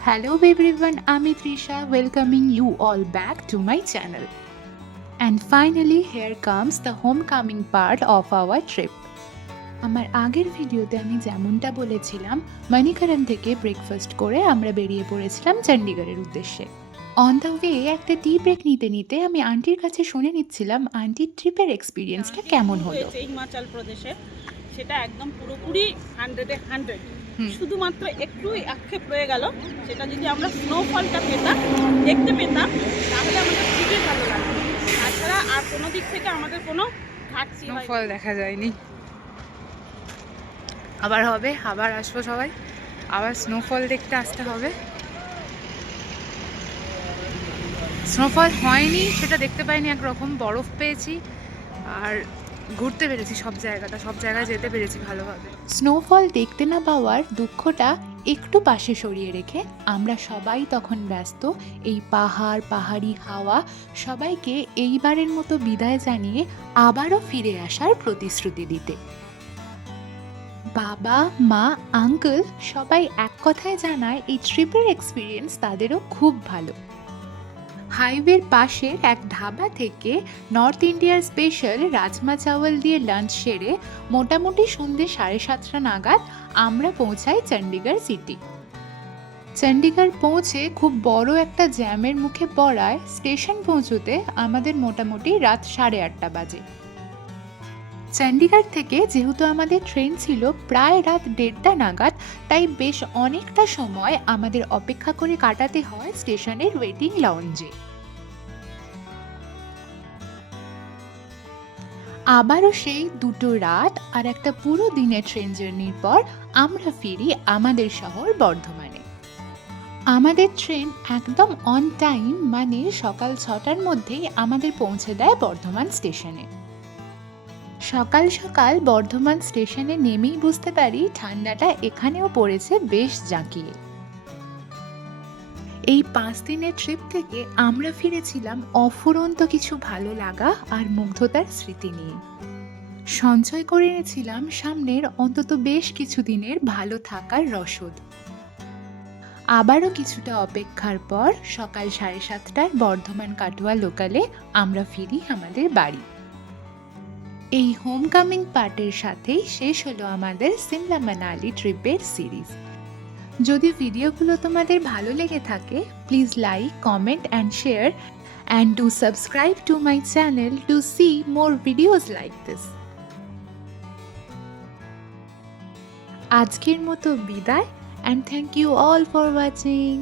Hello everyone, I'm Trisha welcoming you all back to my channel. And finally here comes the homecoming part of our trip. আমার আগের ভিডিওতে আমি যেমনটা বলেছিলাম মণিকরণ থেকে ব্রেকফাস্ট করে আমরা বেরিয়ে পড়েছিলাম চণ্ডীগড়ের উদ্দেশ্যে। অন দ্য ওয়ে একটা টি ব্রেক নিতে নিতে আমি আন্টির কাছে শুনে নিচ্ছিলাম আন্টির ট্রিপের এক্সপিরিয়েন্সটা কেমন হলো। হিমাচল প্রদেশে সেটা একদম পুরোপুরি 100-এ 100। শুধুমাত্র একটুই আক্ষেপ রয়ে গেল, সেটা যদি আমরা স্নোফলটা দেখতে পেতাম তাহলে আমাদের খুবই ভালো লাগতো। তাছাড়া আর কোনো দিক থেকে আমাদের কোনো ঘাটতি স্নোফল দেখা যায়নি। আবার হবে, আবার আসবো সবাই, আবার স্নোফল দেখতে আসতে হবে। স্নোফল হয়নি সেটা দেখতে পাইনি, একরকম বরফ পেয়েছি আর ঘুরতে পেরেছি সব জায়গায় যেতে পেরেছি ভালোভাবে। স্নোফল দেখতে না পাওয়ার দুঃখটা একটু পাশে সরিয়ে রেখে আমরা সবাই তখন ব্যস্ত এই পাহাড়ি হাওয়া সবাইকে এইবারের মতো বিদায় জানিয়ে আবারও ফিরে আসার প্রতিশ্রুতি দিতে। বাবা, মা, আঙ্কেল সবাই এক কথায় জানায় এই ট্রিপের এক্সপিরিয়েন্স তাদেরও খুব ভালো। হাইওয়ের পাশের এক ধাবা থেকে নর্থ ইন্ডিয়ার স্পেশাল রাজমা চাওয়াল দিয়ে লাঞ্চ সেরে মোটামুটি সন্ধ্যে 7:30 নাগাদ আমরা পৌঁছাই চণ্ডীগড় সিটি। চণ্ডীগড় পৌঁছে খুব বড় একটা জ্যামের মুখে পড়ায় স্টেশন পৌঁছতে আমাদের মোটামুটি রাত 8:30 বাজে। চণ্ডীগড় থেকে যেহেতু আমাদের ট্রেন ছিল প্রায় রাত 1:30 নাগাদ, তাই বেশ অনেকটা সময় আমাদের অপেক্ষা করে কাটাতে হয় স্টেশনের ওয়েটিং লাউঞ্জে। আবারও সেই 2 রাত আর একটা পুরো দিনের ট্রেন জার্নির পর আমরা ফিরি আমাদের শহর বর্ধমানে। আমাদের ট্রেন একদম অন টাইম, মানে সকাল 6টার মধ্যেই আমাদের পৌঁছে দেয় বর্ধমান স্টেশনে। সকাল সকাল বর্ধমান স্টেশনে নেমেই বুঝতে পারি ঠান্ডাটা এখানেও পড়েছে বেশ জাঁকিয়ে। এই 5 দিনের ট্রিপ থেকে আমরা ফিরেছিলাম অফুরন্ত কিছু ভালো লাগা আর মুগ্ধতার স্মৃতি নিয়ে। সঞ্চয় করে এনেছিলাম সামনের অন্তত বেশ কিছু দিনের ভালো থাকার রসদ। আবারও কিছুটা অপেক্ষার পর সকাল 7:30টায় বর্ধমান কাটোয়া লোকালে আমরা ফিরি আমাদের বাড়ি। এই হোমকামিং পার্টের সাথেই শেষ হলো আমাদের সিমলা মানালি ট্রিপের সিরিজ। যদি ভিডিওগুলো তোমাদের ভালো লেগে থাকে please like, comment and share and do subscribe to my channel to see more videos like this. আজকের মতো বিদায়, and thank you all for watching.